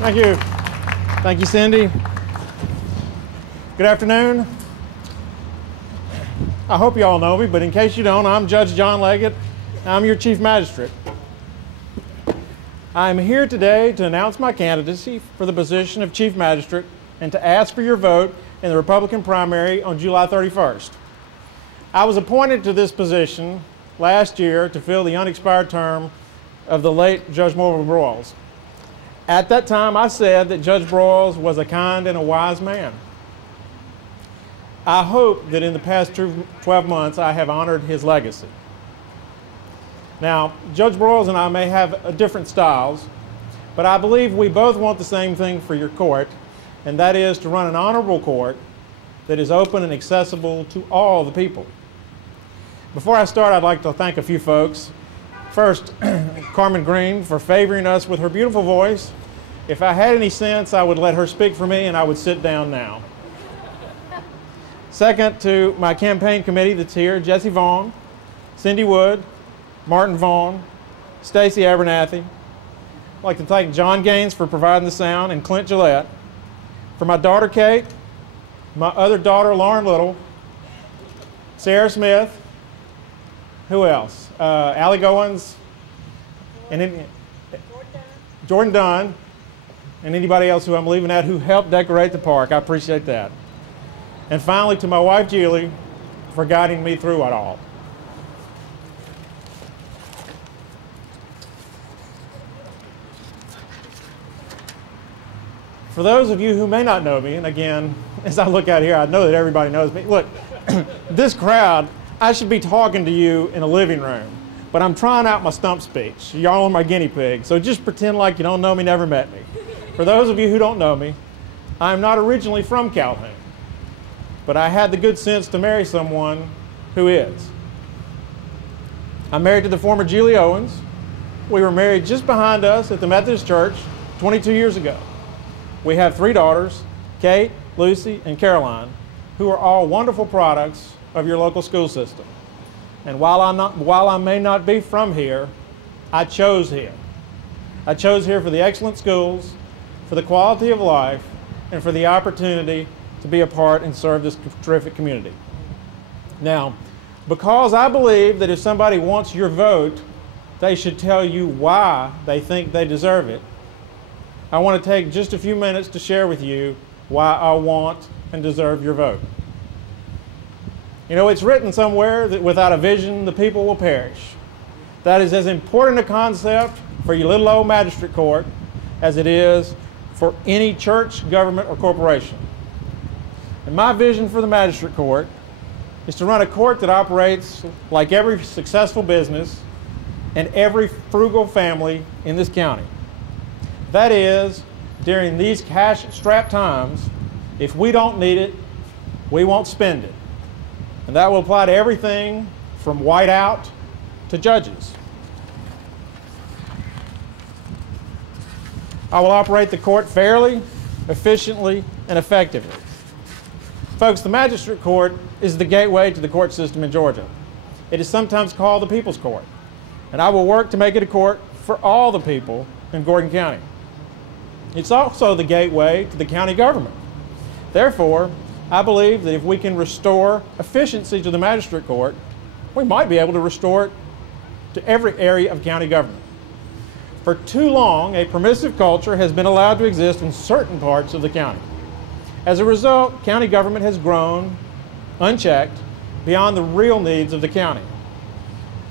Thank you. Thank you, Cindy. Good afternoon. I hope you all know me, but in case you don't, I'm Judge John Legget. I'm your Chief Magistrate. I'm here today to announce my candidacy for the position of Chief Magistrate and to ask for your vote in the Republican primary on July 31st. I was appointed to this position last year to fill the unexpired term of the late Judge Morgan Broyles. At that time, I said that Judge Broyles was a kind and a wise man. I hope that in the past 12 months I have honored his legacy. Now, Judge Broyles and I may have different styles, but I believe we both want the same thing for your court, and that is to run an honorable court that is open and accessible to all the people. Before I start, I'd like to thank a few folks. First, Carmen Green for favoring us with her beautiful voice. If I had any sense, I would let her speak for me and I would sit down now. Second, to my campaign committee that's here, Jesse Vaughn, Cindy Wood, Martin Vaughn, Stacy Abernathy. I'd like to thank John Gaines for providing the sound and Clint Gillette. For my daughter Kate, my other daughter Lauren Little, Sarah Smith, who else? Allie Goins, and Jordan Dunn, and anybody else who I'm leaving out who helped decorate the park. I appreciate that. And finally, to my wife Julie for guiding me through it all. For those of you who may not know me, and again, as I look out here, I know that everybody knows me. Look, this crowd, I should be talking to you in a living room, but I'm trying out my stump speech. Y'all are my guinea pig, so just pretend like you don't know me, never met me. For those of you who don't know me, I'm not originally from Calhoun, but I had the good sense to marry someone who is. I'm married to the former Julie Owens. We were married just behind us at the Methodist Church 22 years ago. We have 3 daughters, Kate, Lucy, and Caroline, who are all wonderful products of your local school system. And while I may not be from here, I chose here. I chose here for the excellent schools, for the quality of life, and for the opportunity to be a part and serve this terrific community. Now, because I believe that if somebody wants your vote, they should tell you why they think they deserve it, I want to take just a few minutes to share with you why I want and deserve your vote. You know, it's written somewhere that without a vision, the people will perish. That is as important a concept for your little old magistrate court as it is for any church, government, or corporation. And my vision for the magistrate court is to run a court that operates like every successful business and every frugal family in this county. That is, during these cash-strapped times, if we don't need it, we won't spend it. And that will apply to everything from whiteout to judges. I will operate the court fairly, efficiently, and effectively. Folks, the magistrate court is the gateway to the court system in Georgia. It is sometimes called the People's Court, and I will work to make it a court for all the people in Gordon County. It's also the gateway to the county government. Therefore, I believe that if we can restore efficiency to the magistrate court, we might be able to restore it to every area of county government. For too long, a permissive culture has been allowed to exist in certain parts of the county. As a result, county government has grown unchecked beyond the real needs of the county.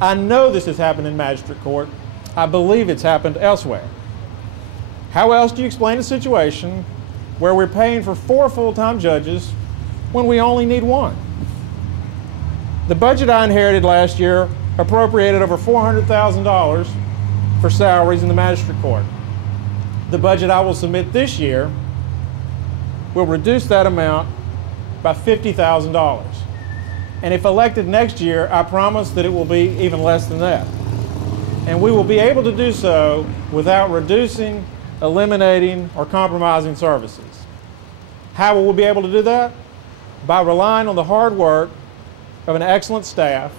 I know this has happened in magistrate court. I believe it's happened elsewhere. How else do you explain a situation where we're paying for 4 full-time judges when we only need 1? The budget I inherited last year appropriated over $400,000 for salaries in the magistrate court. The budget I will submit this year will reduce that amount by $50,000. And if elected next year, I promise that it will be even less than that. And we will be able to do so without reducing, eliminating, or compromising services. How will we be able to do that? By relying on the hard work of an excellent staff,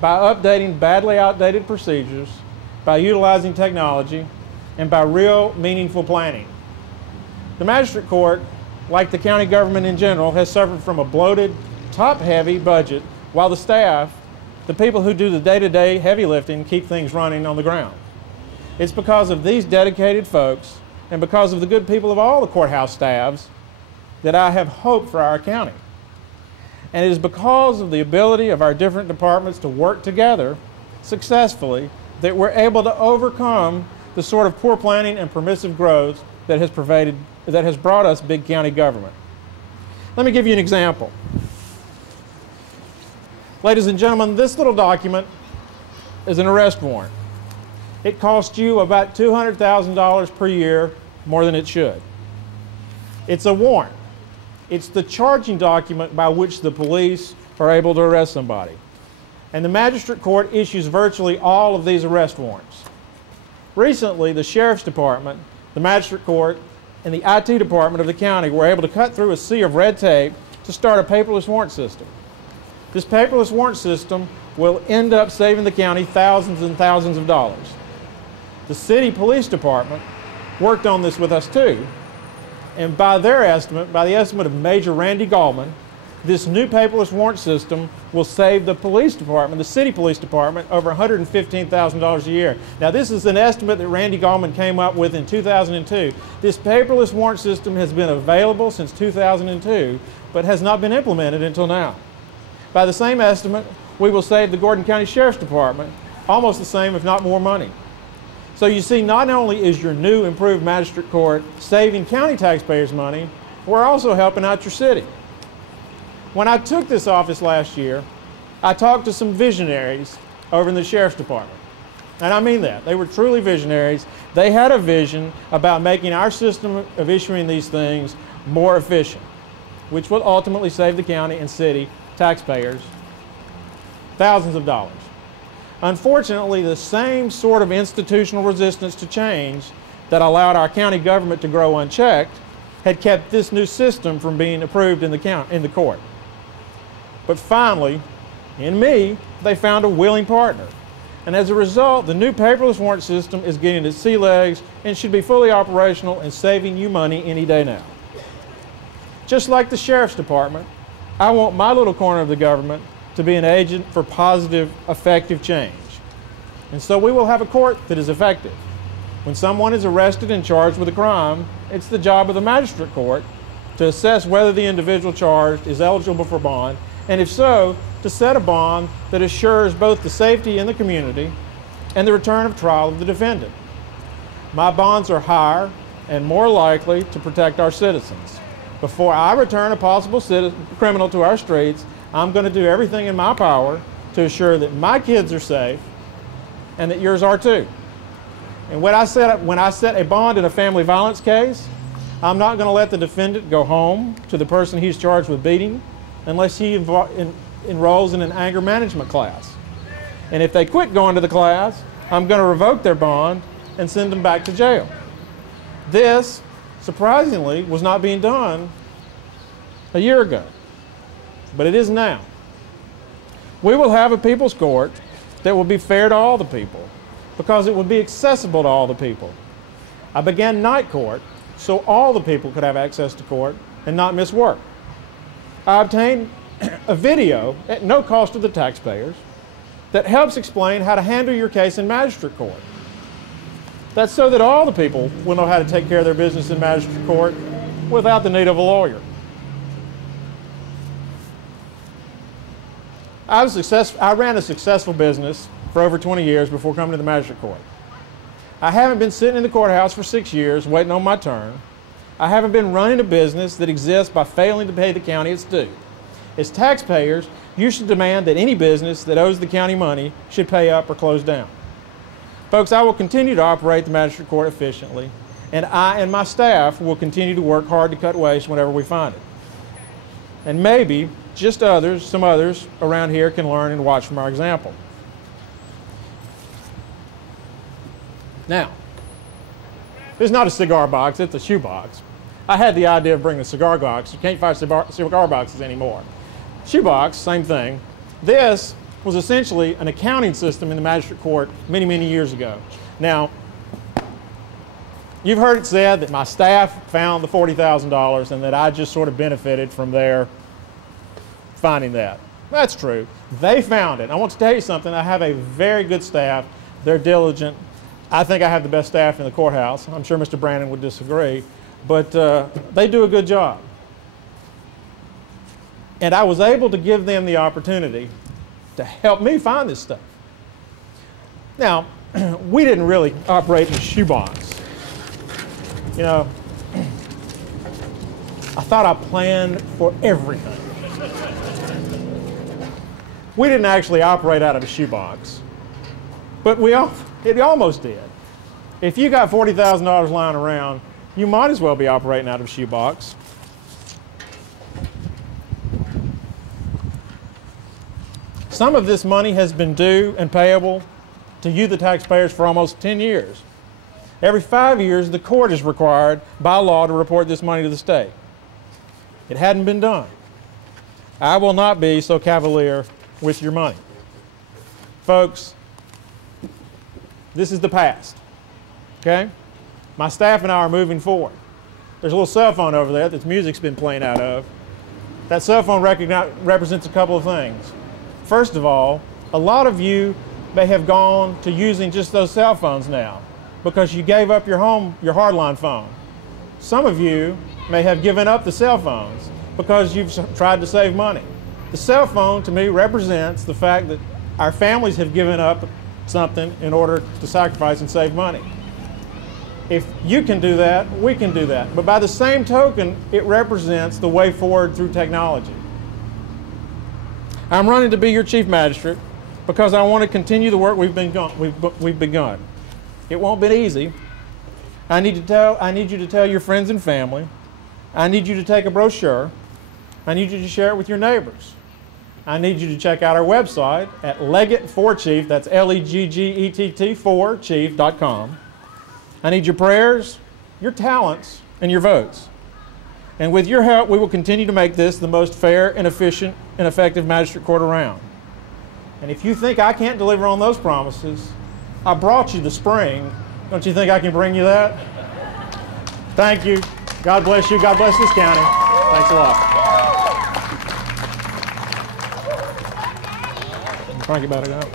by updating badly outdated procedures, by utilizing technology, and by real meaningful planning. The magistrate court, like the county government in general, has suffered from a bloated, top-heavy budget, while the staff, the people who do the day-to-day heavy lifting, keep things running on the ground. It's because of these dedicated folks and because of the good people of all the courthouse staffs that I have hope for our county. And it is because of the ability of our different departments to work together successfully that we're able to overcome the sort of poor planning and permissive growth that has brought us big county government. Let me give you an example. Ladies and gentlemen, this little document is an arrest warrant. It costs you about $200,000 per year more than it should. It's a warrant. It's the charging document by which the police are able to arrest somebody. And the magistrate court issues virtually all of these arrest warrants. Recently, the sheriff's department, the magistrate court, and the IT department of the county were able to cut through a sea of red tape to start a paperless warrant system. This paperless warrant system will end up saving the county thousands and thousands of dollars. The city police department worked on this with us too, and by their estimate, by the estimate of Major Randy Gallman, this new paperless warrant system will save the police department, the city police department, over $115,000 a year. Now this is an estimate that Randy Gallman came up with in 2002. This paperless warrant system has been available since 2002, but has not been implemented until now. By the same estimate, we will save the Gordon County Sheriff's Department almost the same, if not more, money. So you see, not only is your new improved magistrate court saving county taxpayers money, we're also helping out your city. When I took this office last year, I talked to some visionaries over in the Sheriff's Department. And I mean that. They were truly visionaries. They had a vision about making our system of issuing these things more efficient, which will ultimately save the county and city taxpayers thousands of dollars. Unfortunately, the same sort of institutional resistance to change that allowed our county government to grow unchecked had kept this new system from being approved in the court. But finally, in me, they found a willing partner. And as a result, the new paperless warrant system is getting its sea legs and should be fully operational and saving you money any day now. Just like the Sheriff's Department, I want my little corner of the government to be an agent for positive, effective change. And so we will have a court that is effective. When someone is arrested and charged with a crime, it's the job of the magistrate court to assess whether the individual charged is eligible for bond, and if so, to set a bond that assures both the safety in the community and the return of trial of the defendant. My bonds are higher and more likely to protect our citizens. Before I return a possible criminal to our streets, I'm going to do everything in my power to assure that my kids are safe and that yours are too. And when I set a bond in a family violence case, I'm not going to let the defendant go home to the person he's charged with beating unless he enrolls in an anger management class. And if they quit going to the class, I'm going to revoke their bond and send them back to jail. This, surprisingly, was not being done a year ago, but it is now. We will have a people's court that will be fair to all the people because it will be accessible to all the people. I began night court so all the people could have access to court and not miss work. I obtained a video at no cost to the taxpayers that helps explain how to handle your case in magistrate court. That's so that all the people will know how to take care of their business in magistrate court without the need of a lawyer. I ran a successful business for over 20 years before coming to the magistrate court. I haven't been sitting in the courthouse for 6 years waiting on my turn. I haven't been running a business that exists by failing to pay the county its due. As taxpayers, you should demand that any business that owes the county money should pay up or close down. Folks, I will continue to operate the magistrate court efficiently, and I and my staff will continue to work hard to cut waste whenever we find it. And maybe just some others around here can learn and watch from our example. Now, this is not a cigar box, it's a shoe box. I had the idea of bringing a cigar box. You can't find cigar boxes anymore. Shoe box, same thing. This was essentially an accounting system in the magistrate court many, many years ago. Now, You've heard it said that my staff found the $40,000 and that I just sort of benefited from their finding that. That's true. They found it. I want to tell you something. I have a very good staff. They're diligent. I think I have the best staff in the courthouse. I'm sure Mr. Brandon would disagree, but they do a good job. And I was able to give them the opportunity to help me find this stuff. Now, we didn't really operate in a shoebox. You know, I thought I planned for everything. We didn't actually operate out of a shoebox, but it almost did. If you got $40,000 lying around, you might as well be operating out of a shoebox. Some of this money has been due and payable to you, the taxpayers, for almost 10 years. Every 5 years, the court is required by law to report this money to the state. It hadn't been done. I will not be so cavalier with your money. Folks, this is the past, okay? My staff and I are moving forward. There's a little cell phone over there that music's been playing out of. That cell phone represents a couple of things. First of all, a lot of you may have gone to using just those cell phones now because you gave up your hardline phone. Some of you may have given up the cell phones because you've tried to save money. The cell phone, to me, represents the fact that our families have given up something in order to sacrifice and save money. If you can do that, we can do that. But by the same token, it represents the way forward through technology. I'm running to be your chief magistrate because I want to continue the work we've begun. It won't be easy. I need you to tell your friends and family. I need you to take a brochure. I need you to share it with your neighbors. I need you to check out our website at Legget4Chief, that's Leggett 4 Chief.com. I need your prayers, your talents, and your votes. And with your help, we will continue to make this the most fair and efficient and effective magistrate court around. And if you think I can't deliver on those promises, I brought you the spring. Don't you think I can bring you that? Thank you. God bless you. God bless this county. Thanks a lot. Frankie, about it out.